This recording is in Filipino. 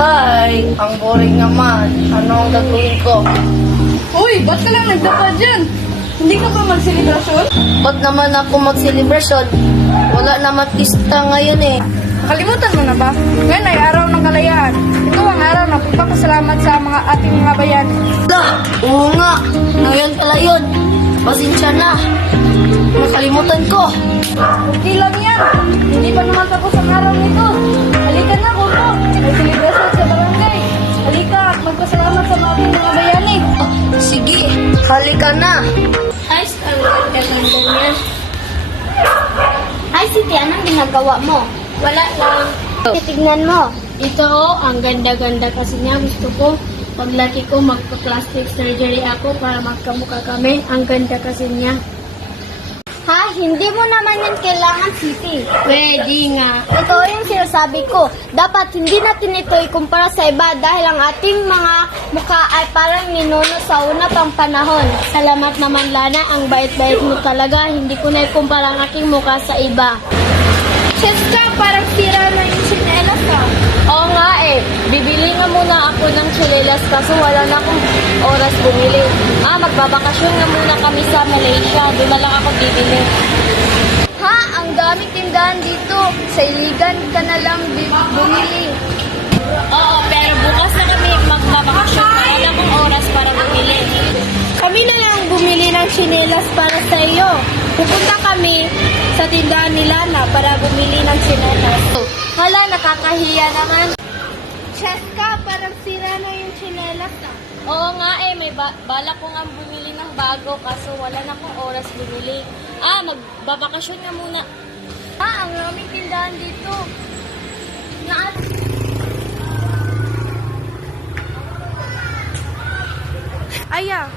Hi! Ang boring naman. Ano ang gagawin ko? Uy, ba't ka lang nagdapa dyan? Hindi ka ba magselebrasyon? Ba't naman ako magselebrasyon? Wala naman pista ngayon eh. Nakalimutan mo na ba? Ngayon ay araw ng kalayaan. Ito ang araw na pagpapasalamat sa ating mga bayan. Oo nga. Ngayon pala yun. Pasensya na. Nakalimutan ko. Okay lang yan. Hindi pa naman tapos ang araw nito. Halika na, Kuko. May selebrasyon sa barangay. Halika at magpasalamat sa ating mga bayani. Sige, halika na. Hi, ang ganda niya. Hi, Siti. Anong ginagawa mo? Wala lang. Titignan mo. Ito, ang ganda-ganda kasi niya. Gusto ko, paglaki ko, magpa-plastic surgery ako para magkamukha kami. Ang ganda kasi niya. Ha? Hindi mo naman yan kailangan, Siti. Pwede nga. Ito yung sinasabi ko. Dapat hindi natin ito ikumpara sa iba dahil ang ating mga mukha ay parang ninuno sa una pang panahon. Salamat naman, Lana. Ang bait-bait mo talaga. Hindi ko na ikumpara ang aking mukha sa iba. Cheska, parang sira na yung sinelas ka. Oo nga eh. Bibili nga muna ako ng chilelas kaso wala na akong oras bumili. Magbabakasyon nga muna kami sa Malaysia. Doon na lang ako bibili. Ha? Ang daming tindahan dito. Sa iligan ka na lang bumili. Oo, pero bukas na kami magbabakasyon. Wala akong oras para bumili. Kami na lang bumili ng chinelas para sa iyo. Pupunta kami sa tindahan ni Lana para bumili ng chinelas. Hala, nakakahiya naman. Cheska, parang sira na yung chinelas ka. Oo nga eh, may balak ko nga bumili ng bago kaso wala na akong oras bumili. Magbabakasyon nga muna. Ang raming tindahan dito. Aya,